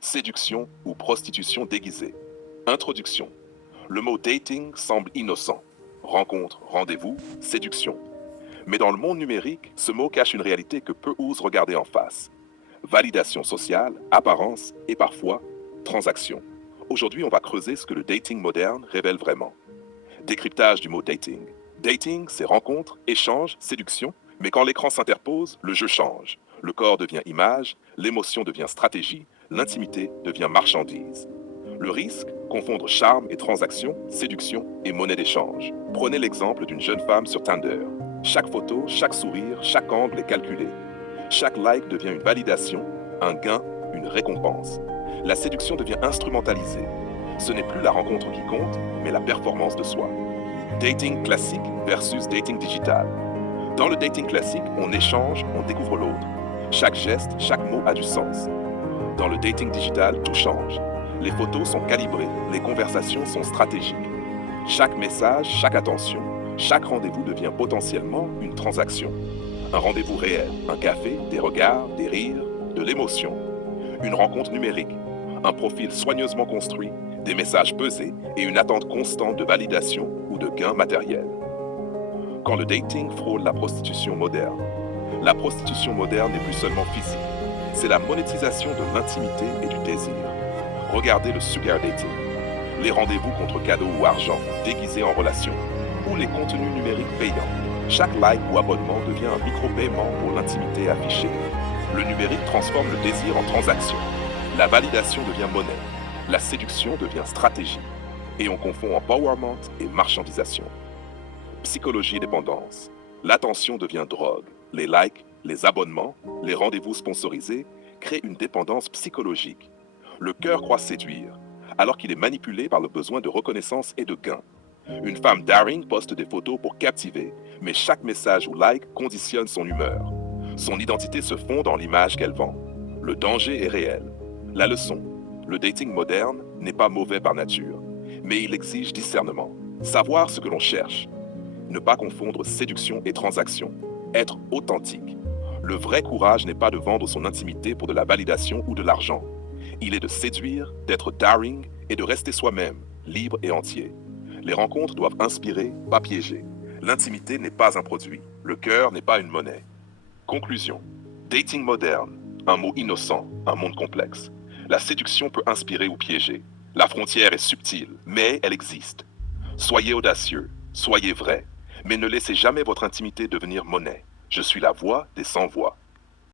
Séduction ou prostitution déguisée. Introduction. Le mot dating semble innocent. Rencontre, rendez-vous, séduction. Mais dans le monde numérique, ce mot cache une réalité que peu osent regarder en face. Validation sociale, apparence et parfois transaction. Aujourd'hui, on va creuser ce que le dating moderne révèle vraiment. Décryptage du mot dating. Dating, c'est rencontre, échange, séduction, mais quand l'écran s'interpose, le jeu change. Le corps devient image, l'émotion devient stratégie, l'intimité devient marchandise. Le risque, confondre charme et transaction, séduction et monnaie d'échange. Prenez l'exemple d'une jeune femme sur Tinder. Chaque photo, chaque sourire, chaque angle est calculé. Chaque like devient une validation, un gain, une récompense. La séduction devient instrumentalisée. Ce n'est plus la rencontre qui compte, mais la performance de soi. Dating classique versus dating digital. Dans le dating classique, on échange, on découvre l'autre. Chaque geste, chaque mot a du sens. Dans le dating digital, tout change. Les photos sont calibrées, les conversations sont stratégiques. Chaque message, chaque attention, chaque rendez-vous devient potentiellement une transaction. Un rendez-vous réel, un café, des regards, des rires, de l'émotion. Une rencontre numérique, un profil soigneusement construit, des messages pesés et une attente constante de validation ou de gain matériel. Quand le dating frôle la prostitution moderne. La prostitution moderne n'est plus seulement physique, c'est la monétisation de l'intimité et du désir. Regardez le sugar dating, les rendez-vous contre cadeaux ou argent, déguisés en relation, ou les contenus numériques payants. Chaque like ou abonnement devient un micro-paiement pour l'intimité affichée. Le numérique transforme le désir en transaction. La validation devient monnaie. La séduction devient stratégie. Et on confond empowerment et marchandisation. Psychologie et dépendance. L'attention devient drogue. Les likes, les abonnements, les rendez-vous sponsorisés créent une dépendance psychologique. Le cœur croit séduire, alors qu'il est manipulé par le besoin de reconnaissance et de gain. Une femme daring poste des photos pour captiver, mais chaque message ou like conditionne son humeur. Son identité se fond dans l'image qu'elle vend. Le danger est réel. La leçon, le dating moderne n'est pas mauvais par nature, mais il exige discernement, savoir ce que l'on cherche. Ne pas confondre séduction et transaction, être authentique. Le vrai courage n'est pas de vendre son intimité pour de la validation ou de l'argent. Il est de séduire, d'être daring et de rester soi-même, libre et entier. Les rencontres doivent inspirer, pas piéger. L'intimité n'est pas un produit, le cœur n'est pas une monnaie. Conclusion. Dating moderne, un mot innocent, un monde complexe. La séduction peut inspirer ou piéger. La frontière est subtile, mais elle existe. Soyez audacieux, soyez vrai, mais ne laissez jamais votre intimité devenir monnaie. Je suis la voix des sans-voix.